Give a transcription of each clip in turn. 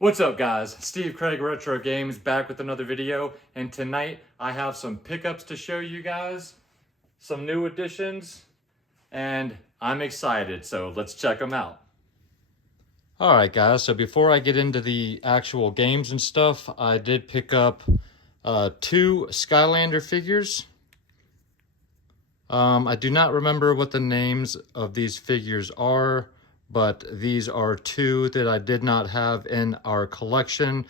What's up guys, Steve Craig Retro Games back with another video, and tonight I have some pickups to show you guys, some new additions, and I'm excited, so let's check them out. Alright guys, so before I get into the actual games and stuff, I did pick up two Skylander figures. I do not remember what the names of these figures are, but these are two that I did not have in our collection.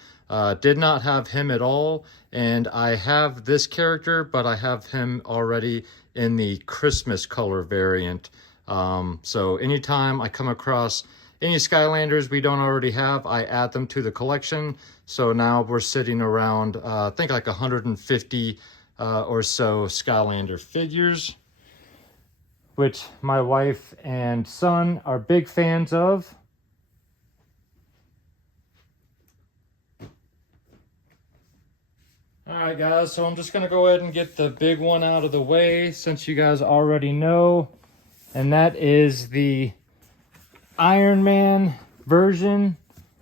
Did not have him at all, and I have this character, but I have him already in the Christmas color variant. So anytime I come across any Skylanders we don't already have, I add them to the collection. So now we're sitting around, I think like 150 or so Skylander figures, which my wife and son are big fans of. Alright guys, so I'm just going to go ahead and get the big one out of the way since you guys already know. And that is the Iron Man version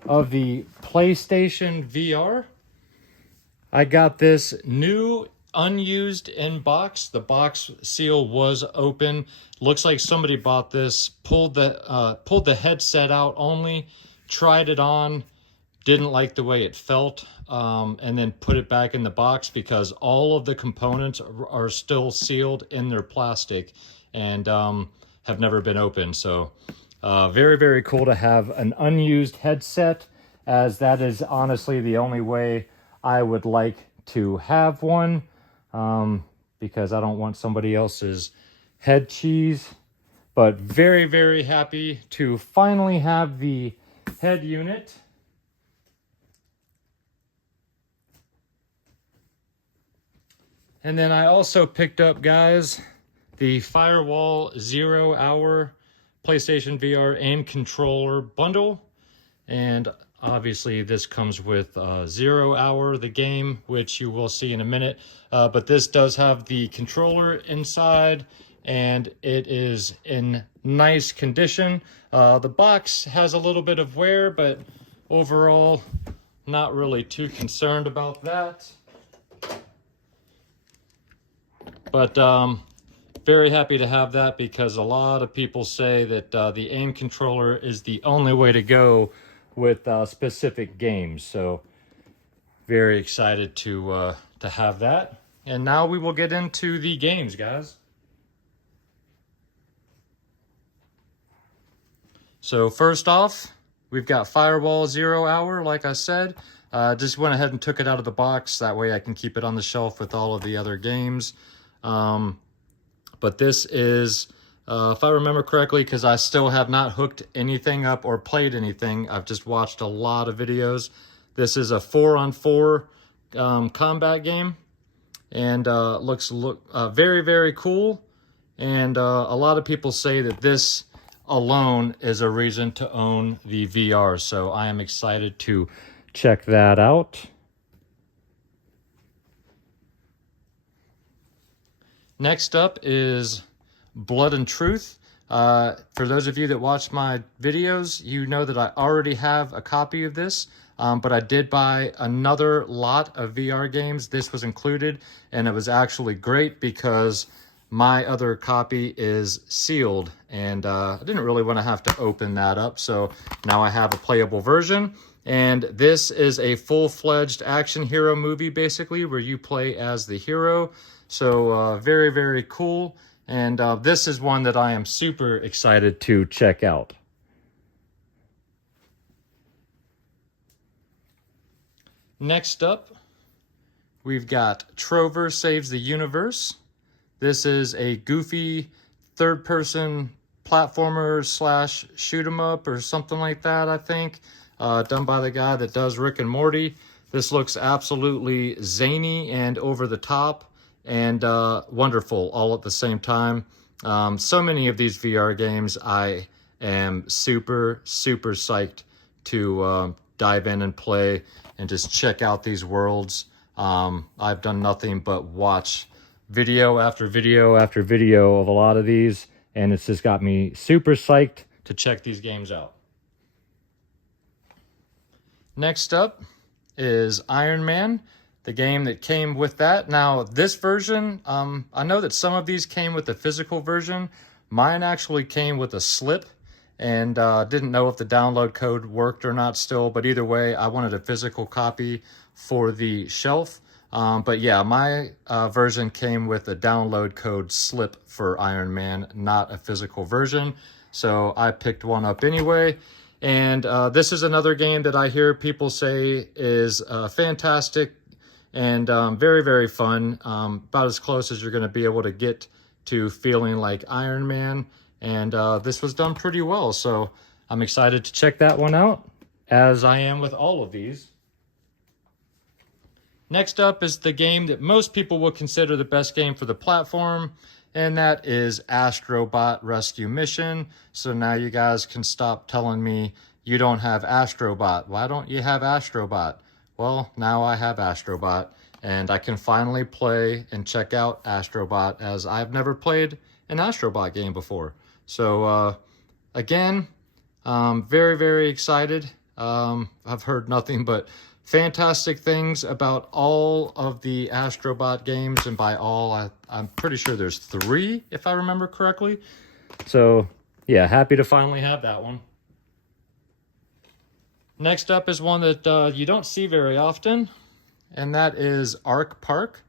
of the PlayStation VR. I got this new unused in box. The box seal was open. Looks like somebody bought this, pulled the headset out only, tried it on, didn't like the way it felt, and then put it back in the box because all of the components are still sealed in their plastic and have never been opened. So very, very cool to have an unused headset, as that is honestly the only way I would like to have one, because I don't want somebody else's head cheese. But very, very happy to finally have the head unit. And then I also picked up, guys, the Firewall 0 Hour PlayStation VR aim controller bundle. And obviously this comes with 0 Hour, the game, which you will see in a minute. But this does have the controller inside, and it is in nice condition. The box has a little bit of wear, but overall, not really too concerned about that. But very happy to have that, because a lot of people say that the aim controller is the only way to go with specific games. So very excited to have that. And now we will get into the games, guys. So first off, we've got Firewall 0 Hour, like I said. Just went ahead and took it out of the box. That way I can keep it on the shelf with all of the other games. But this is, if I remember correctly, because I still have not hooked anything up or played anything, I've just watched a lot of videos. This is a 4-on-4 combat game, and looks very, very cool. And a lot of people say that this alone is a reason to own the VR, so I am excited to check that out. Next up is Blood and Truth. For those of you that watch my videos, you know that I already have a copy of this, but I did buy another lot of VR games. This was included, and it was actually great because my other copy is sealed, and I didn't really want to have to open that up, so now I have a playable version. And this is a full-fledged action hero movie, basically, where you play as the hero. So very, very cool. And this is one that I am super excited to check out. Next up, we've got Trover Saves the Universe. This is a goofy third-person platformer slash shoot 'em up or something like that, I think. Done by the guy that does Rick and Morty. This looks absolutely zany and over the top and wonderful all at the same time. So many of these VR games I am super, super psyched to dive in and play and just check out these worlds. I've done nothing but watch video after video after video of a lot of these, and it's just got me super psyched to check these games out. Next up is Iron Man, the game that came with that. Now, this version, I know that some of these came with the physical version. Mine actually came with a slip, and didn't know if the download code worked or not still, but either way, I wanted a physical copy for the shelf. But yeah, my version came with a download code slip for Iron Man, not a physical version. So I picked one up anyway. And this is another game that I hear people say is fantastic and very, very fun. About as close as you're going to be able to get to feeling like Iron Man. And this was done pretty well. So I'm excited to check that one out, as I am with all of these. Next up is the game that most people would consider the best game for the platform, and that is Astrobot Rescue Mission. So now you guys can stop telling me you don't have Astrobot. Why don't you have Astrobot? Well, now I have Astrobot, and I can finally play and check out Astrobot, as I've never played an Astrobot game before. So again, very, very excited. I've heard nothing but fantastic things about all of the Astrobot games, and by all, I'm pretty sure there's 3, if I remember correctly. So yeah, happy to finally have that one. Next up is one that you don't see very often, and that is Ark Park.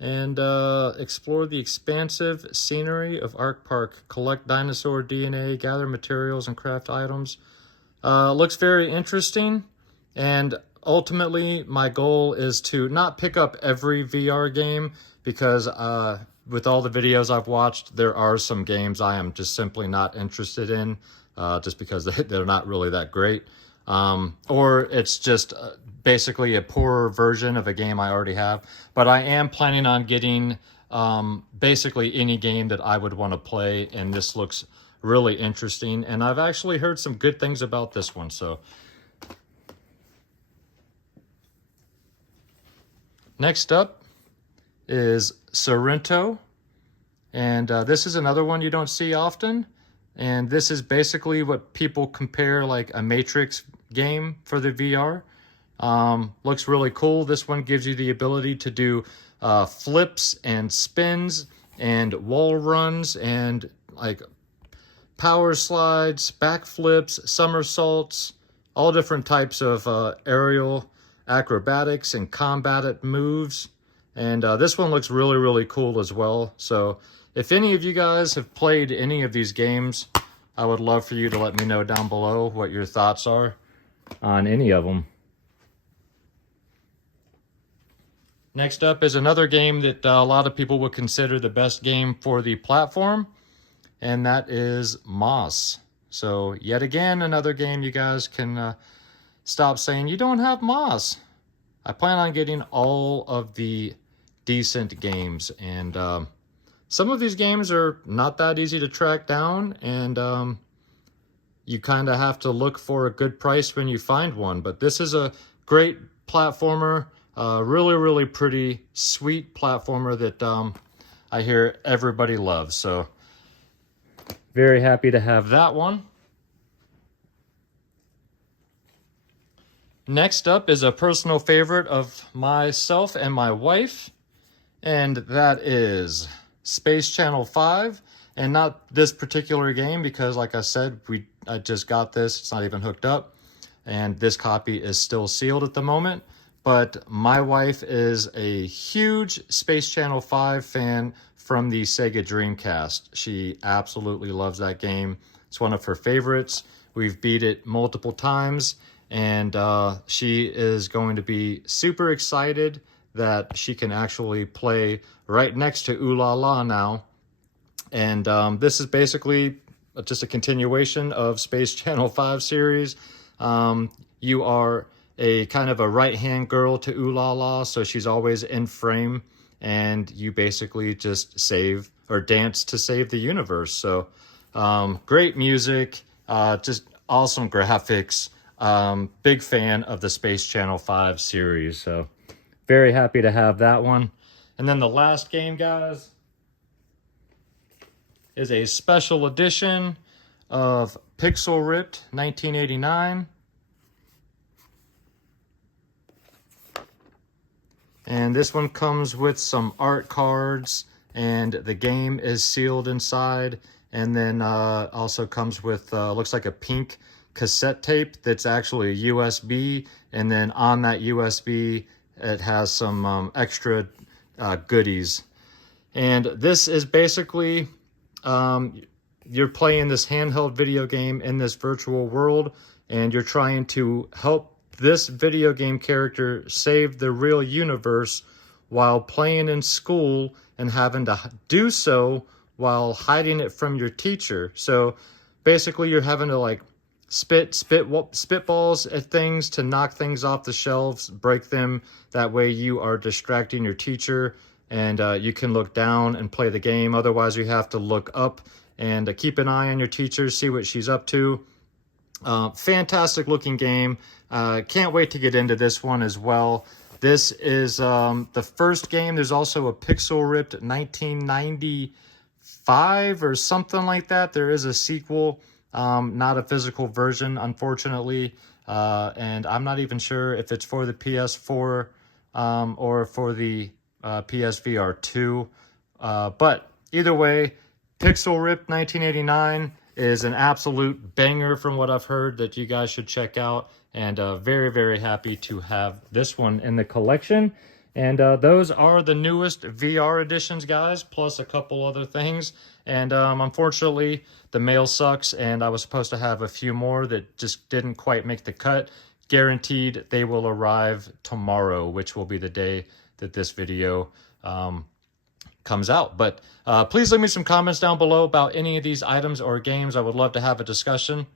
And explore the expansive scenery of Ark Park. Collect dinosaur DNA, gather materials, and craft items. Looks very interesting. And ultimately, my goal is to not pick up every VR game, because with all the videos I've watched, there are some games I am just simply not interested in, just because they're not really that great. Or it's just basically a poorer version of a game I already have. But I am planning on getting basically any game that I would want to play, and this looks really interesting. And I've actually heard some good things about this one. So next up is Sorrento, and this is another one you don't see often. And this is basically what people compare like a Matrix game for the VR. Looks really cool. This one gives you the ability to do flips and spins and wall runs and like power slides, backflips, somersaults, all different types of aerial acrobatics and combat moves. And this one looks really, really cool as well. So if any of you guys have played any of these games, I would love for you to let me know down below what your thoughts are on any of them. Next up is another game that a lot of people would consider the best game for the platform, and that is Moss. So yet again, another game you guys can stop saying you don't have Moss. I plan on getting all of the decent games, and some of these games are not that easy to track down, and you kind of have to look for a good price when you find one. But this is a great platformer, really, really pretty, sweet platformer that I hear everybody loves. So very happy to have that one. Next up is a personal favorite of myself and my wife, and that is Space Channel 5. And not this particular game, because like I said, I just got this. It's not even hooked up, and this copy is still sealed at the moment. But my wife is a huge Space Channel 5 fan from the Sega Dreamcast. She absolutely loves that game. It's one of her favorites. We've beat it multiple times, and she is going to be super excited that she can actually play right next to Ooh La La now. And this is basically just a continuation of Space Channel 5 series. You are a kind of a right-hand girl to Ooh La La, so she's always in frame, and you basically just save or dance to save the universe. So great music, just awesome graphics. Big fan of the Space Channel 5 series, so very happy to have that one. And then the last game, guys, is a special edition of Pixel Ripped 1989. And this one comes with some art cards, and the game is sealed inside. And then also comes with, looks like a pink cassette tape that's actually a USB. And then on that USB, it has some extra goodies. And this is basically, you're playing this handheld video game in this virtual world, and you're trying to help this video game character save the real universe while playing in school and having to do so while hiding it from your teacher. So basically you're having to like spitballs at things to knock things off the shelves, break them. That way you are distracting your teacher, and you can look down and play the game. Otherwise you have to look up and keep an eye on your teacher, see what she's up to. Fantastic looking game. Can't wait to get into this one as well. This is the first game. There's also a Pixel Ripped 1995 or something like that. There is a sequel, not a physical version, unfortunately. And I'm not even sure if it's for the PS4 or for the PSVR 2. But either way, Pixel Ripped 1989 is an absolute banger from what I've heard that you guys should check out. And very, very happy to have this one in the collection. And those are the newest VR editions, guys, plus a couple other things. And unfortunately, the mail sucks, and I was supposed to have a few more that just didn't quite make the cut. Guaranteed they will arrive tomorrow, which will be the day that this video comes out. But please leave me some comments down below about any of these items or games. I would love to have a discussion.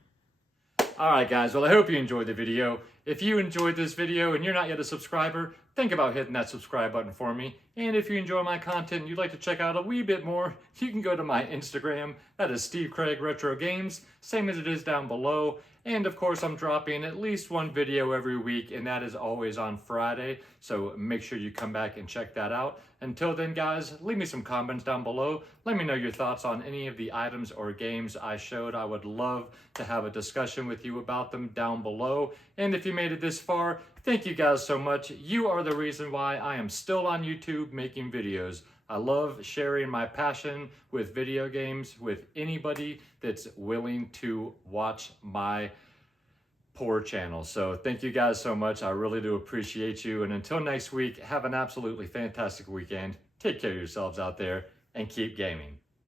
All right, guys. Well, I hope you enjoyed the video. If you enjoyed this video and you're not yet a subscriber, think about hitting that subscribe button for me. And if you enjoy my content and you'd like to check out a wee bit more, you can go to my Instagram. That is Steve Craig Retro Games, same as it is down below. And of course, I'm dropping at least one video every week, and that is always on Friday. So make sure you come back and check that out. Until then, guys, leave me some comments down below. Let me know your thoughts on any of the items or games I showed. I would love to have a discussion with you about them down below. And if you made it this far, thank you guys so much. You are the reason why I am still on YouTube making videos. I love sharing my passion with video games with anybody that's willing to watch my poor channel. So thank you guys so much. I really do appreciate you. And until next week, have an absolutely fantastic weekend. Take care of yourselves out there and keep gaming.